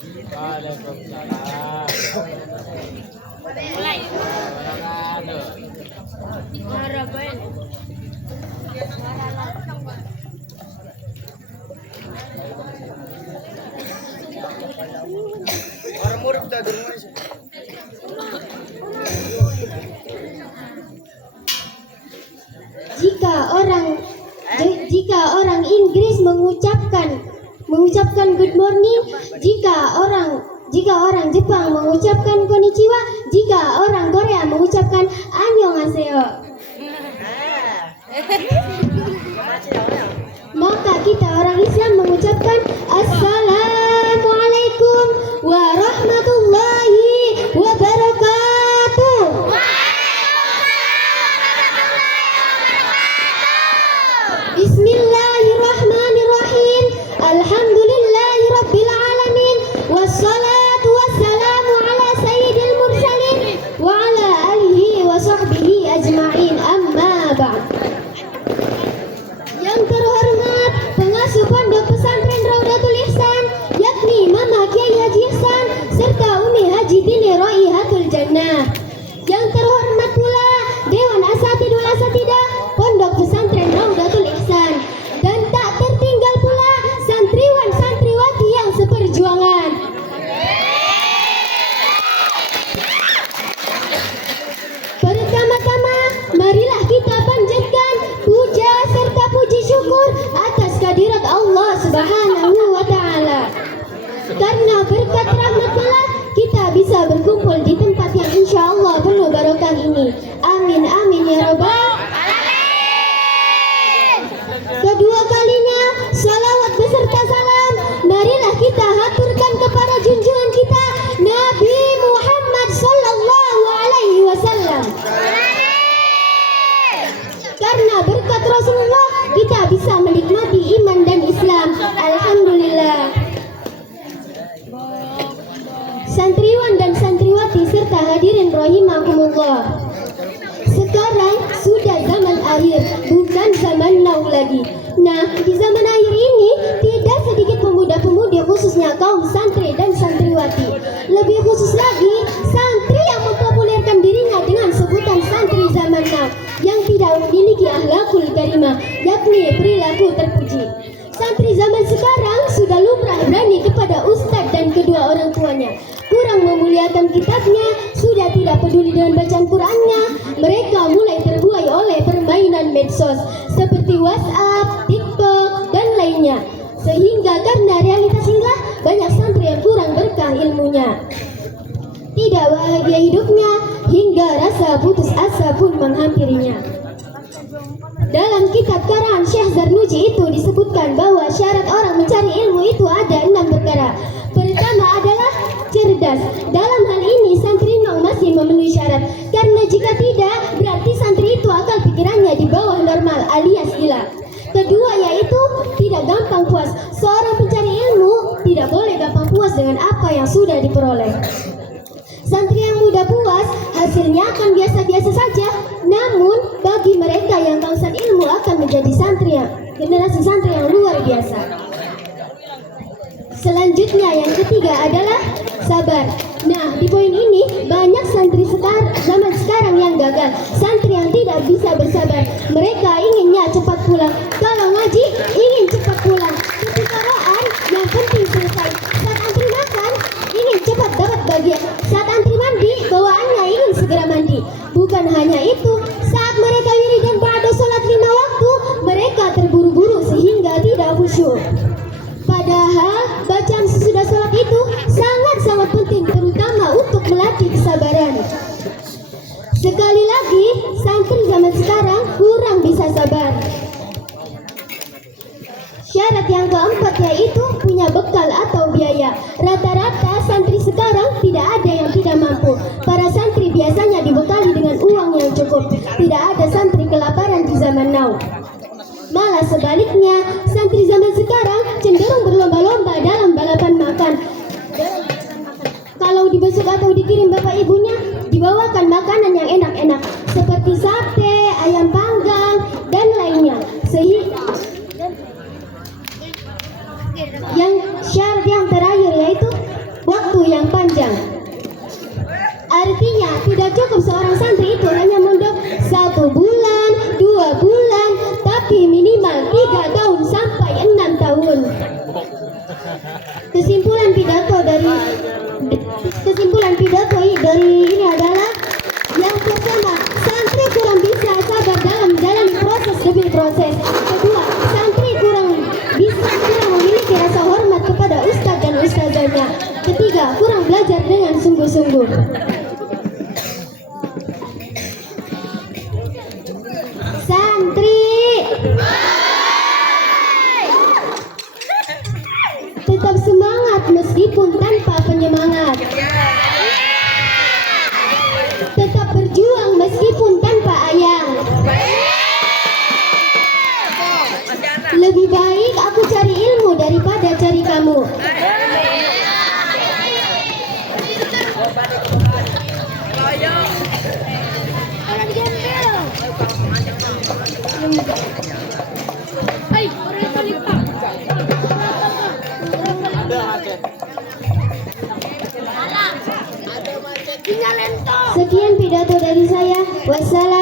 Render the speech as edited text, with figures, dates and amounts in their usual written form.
Waalaikumsalam. Mulai. Aduh. Harapan. Orang murid dah di rumah sih. Jika orang Inggris mengucapkan good morning, jika orang Jepang mengucapkan konnichiwa, jika orang Korea mengucapkan annyeonghaseyo, maka kita orang Islam mengucapkan assalamualaikum warahmatullahi wabarakatuh. Bismillahirrahmanirrahim. Alhamdulillahi rabbil alamin. Wassalatu wassalamu ala sayyidil mursalin wa ala alihi wa sahbihi ajma'in. Amma ba'd. Yang terhormat pengasuh Pondok Pesantren Raudatul Ihsan, yakni Mama Kiai Haji Ihsan serta Umi Haji Tini Roihatul Jannah. Yang terhormat pula Dewan Asatidul Asatidah Pondok Pesantren Raudatul Ihsan, dan tak tertinggal pula santriwan santriwati yang seperjuangan. Pertama-tama marilah kita panjatkan puja serta puji syukur atas kehadirat Allah Subhanahu wa taala. Karena berkat rahmat-Nya kita bisa berkumpul di tempat yang insya Allah penuh barokah ini. Amin amin ya rabbal alamin. Kedua kalinya salawat beserta salam marilah kita haturkan kepada junjungan kita Nabi Muhammad sallallahu alaihi wasallam. Karena berkat Rasulullah kita bisa menikmati iman dan Islam. Alhamdulillah. Santriwan dan santriwati serta hadirin rahimakumullah. Sekarang sudah zaman akhir, bukan zaman now lagi. Nah, di zaman akhir ini tidak sedikit pemuda-pemudi khususnya kaum santri dan santriwati. Lebih khusus lagi, santri yang mempopulerkan dirinya dengan sebutan santri zaman now yang tidak memiliki akhlakul karimah, yakni perilaku terpuji. Santri zaman sekarang sudah lumrah berani kepada ustadz dan kedua orang tuanya, kurang memuliakan kitabnya, sudah tidak peduli dengan bacaan Qur'annya. Mereka mulai terbuai oleh permainan medsos seperti WhatsApp, TikTok, dan lainnya. Sehingga karena realitas inilah banyak santri yang kurang berkah ilmunya, tidak bahagia hidupnya, hingga rasa putus asa pun menghampirinya. Dalam kitab karangan Syekh Zarnuji itu disebutkan bahwa syarat orang mencari ilmu itu ada 6 perkara. Pertama adalah cerdas. Dalam hal ini santri memang masih memenuhi syarat, karena jika tidak berarti santri itu akal pikirannya di bawah normal alias gila. Kedua yaitu tidak gampang puas. Seorang pencari ilmu tidak boleh gampang puas dengan apa yang sudah diperoleh. Santri yang mudah puas hasilnya akan biasa-biasa saja. Namun bagi mereka yang bangsat ilmu akan menjadi generasi santri yang luar biasa. Selanjutnya yang ketiga adalah sabar. Nah, di poin ini banyak santri zaman sekarang yang gagal. Santri yang tidak bisa bersabar. Mereka inginnya cepat pulang. Kalau ngaji ingin cepat pulang. Ketika roan yang penting selesai. Saat antri makan ingin cepat dapat bagian. Saat antri mandi bawaannya ingin segera mandi. Bukan hanya itu, saat mereka wiridan ba'da sholat 5 waktu, mereka terburu-buru sehingga tidak khusyuk. Padahal bacaan sesudah sholat itu sangat-sangat penting, terutama untuk melatih kesabaran. Sekali lagi, santri zaman sekarang kurang bisa sabar. Syarat yang keempat yaitu punya bekal atau biaya. Rata-rata santri sekarang tidak ada yang tidak mampu. Para santri biasanya dibekali dengan uang yang cukup. Tidak ada santri kelaparan di zaman now. Malah sebaliknya, santri zaman sekarang cenderung berlomba-lomba dalam balapan makan. Kalau dibesuk atau dikirim bapak ibunya, dibawakan makanan yang enak-enak seperti sate, ayam panggang, dan lainnya. Yang syarat yang terakhir yaitu demi proses. Kedua, santri kurang memiliki rasa hormat kepada ustadz dan ustazahnya. Ketiga, kurang belajar dengan sungguh-sungguh. Santri, tetap semangat meskipun tanpa penyemangat. Tetap berjuang meskipun tanpa ayang. Lebih baik aku cari ilmu daripada cari kamu. Sekian pidato dari saya. Wassalam.